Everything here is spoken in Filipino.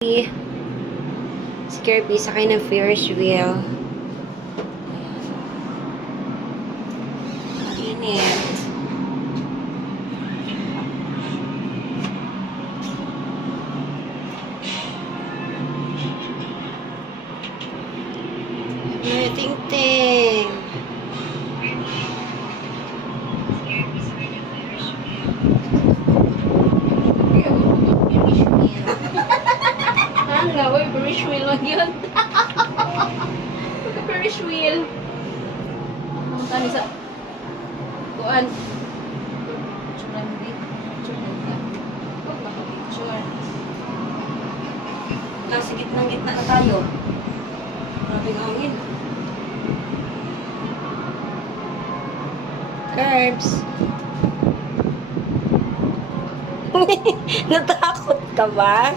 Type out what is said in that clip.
Si Kirby, sakay ng Ferris wheel. Ayan. Init. Ay, ting-ting. Ang gawin, Ferris wheel lang yun. Ferris wheel. Ang tani sa kuan. Churan di. Churan ka. Huwag nakapicture. Nasa gitna na tayo. Maraming hangin. Curbs. Natakot ka ba?